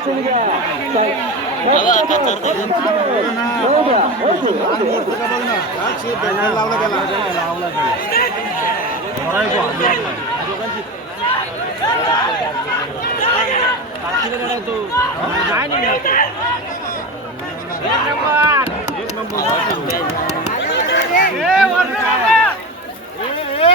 वाचून घ्या हो द्या ओके ओके ए, होऊ दे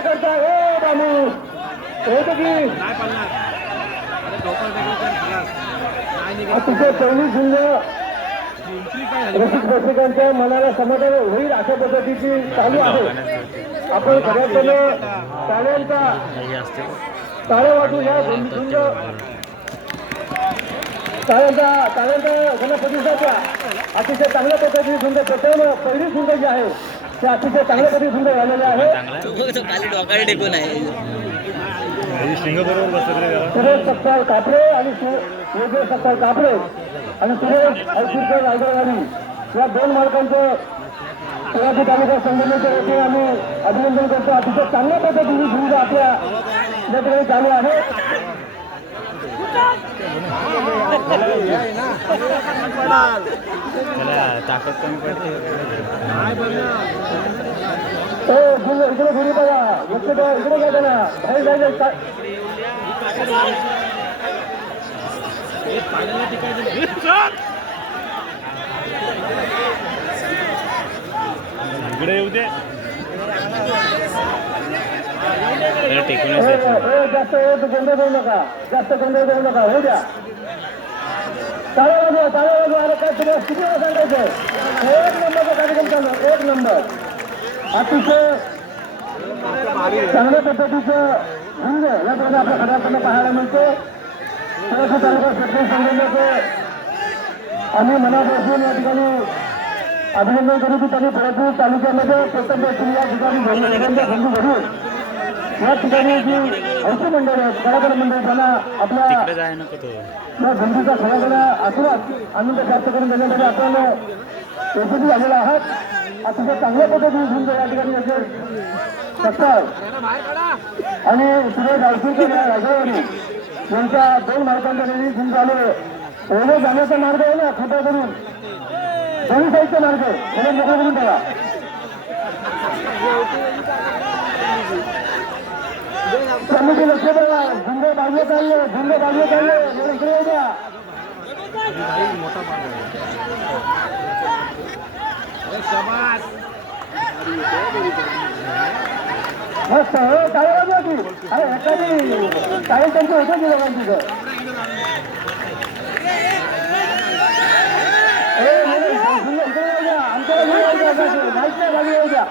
हे कसं करता ए रामू हे की अतिशय पहिली सुंदर रसिक रसिकांच्या मनाला समाधान होईल अशा पद्धतीची चालू आहे. आपण खऱ्याकडे टाळ्यांचा टाळ्या वाटू या झुंज टाळ्यांचा टाळ्यांचा गणपतीच्या अतिशय चांगल्या पद्धतीने सुंदर प्रथम पहिली सुंदर जी आहे. ते अतिशय चांगल्या पद्धतीने सुंदर झालेले आहे. तो खाली डोकाळे टेकून आहे. सुरेश सत्तार कापडे आणि योगेश सत्तार कापडे आणि सुरेश ऐशिरकर रायगडवाडी या दोन मालकांचं सोलापूर तालुका संघटनेच्या वतीने आम्ही अभिनंदन करतो. अतिशय चांगल्या पद्धतीने सुविधा आपल्या ठिकाणी चालू आहे. ताकद कमी पडते इकडे घरी बघा इकडे घ्या बाहेर जायचं इकडे येऊ दे जास्त गोंधळ देऊ नका. जास्त गोंधळ देऊ नका. होऊ द्या. चालू वाजवा चालू वाजवा अरे काय तुम्हाला किती वेळा सांगायचं एक नंबरचा कार्यक्रम चालू एक नंबर. अतिशय चांगल्या पद्धतीचं रंग या प्रकारे आपल्या खऱ्याकडनं पाहायला मिळतो सोलापूर तालुका सरपंच संघटनेचं आम्ही मनापासून या ठिकाणी अभिनंदन करू की त्यांनी सोलापूर तालुक्यामध्ये प्रत्येक व्यक्ती या ठिकाणी घडून या ठिकाणी जी तिकडे जाय नको तो. बंधूचा खऱ्याकडे आशीर्वाद आनंद प्राप्त करून देण्यासाठी आपण यशस्वी झालेला आहात. अतिशय चांगल्या पद्धतीने झुंज या ठिकाणी आणि रायपूरकर या राजावाडी यांच्या दोन मार्गांच्या नेहमी झुंज आहे. ओढे जाण्याचा मार्ग आहे ना खोटा करून दोन्ही साईडचा मार्ग त्याला मोकळं करून टाका समिती लक्ष द्या झुंज बाजूला चालले झुंज बाजूला चालले इकडे येऊ मोठा मस्त हो टाळे वाजवा की अरे एखादी काही त्यांचं होतं की लोकांची इथं. ए, नाही, नाही, येऊ द्या आमच्याला घेऊन येऊ द्या आकाश. माहीत नाही गाडी येऊ द्या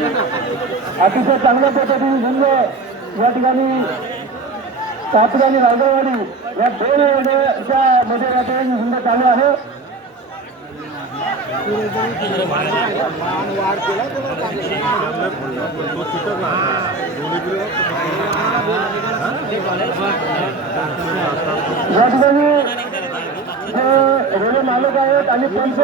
अतिशय चांगल्या पद्धतीने झुंज या ठिकाणी कापडी आणि रायगडवाडी या दोन वेळेच्या मध्ये या ठिकाणी झुंज चालू आहे. वाढ केला ठिकाणी जे रेल्वे आहेत आणि पंच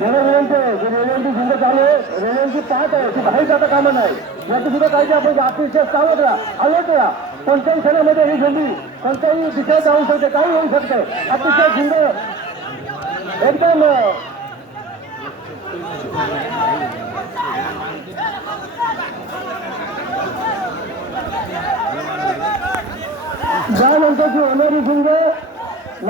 मला विनंती आहे जे रेल्वेची झुंज चालू आहे रेल्वेची पाहत आहे ती बाहेर जाता कामा नाही. याची सुद्धा काळजी आपण अतिशय सावध राहा अलर्ट राहा. कोणत्याही क्षणामध्ये ही झुंजी कोणत्याही दिशेत जाऊ शकते काही होऊ शकते. अतिशय झुंज एकदम ज्यानंतरची होणारी झुंज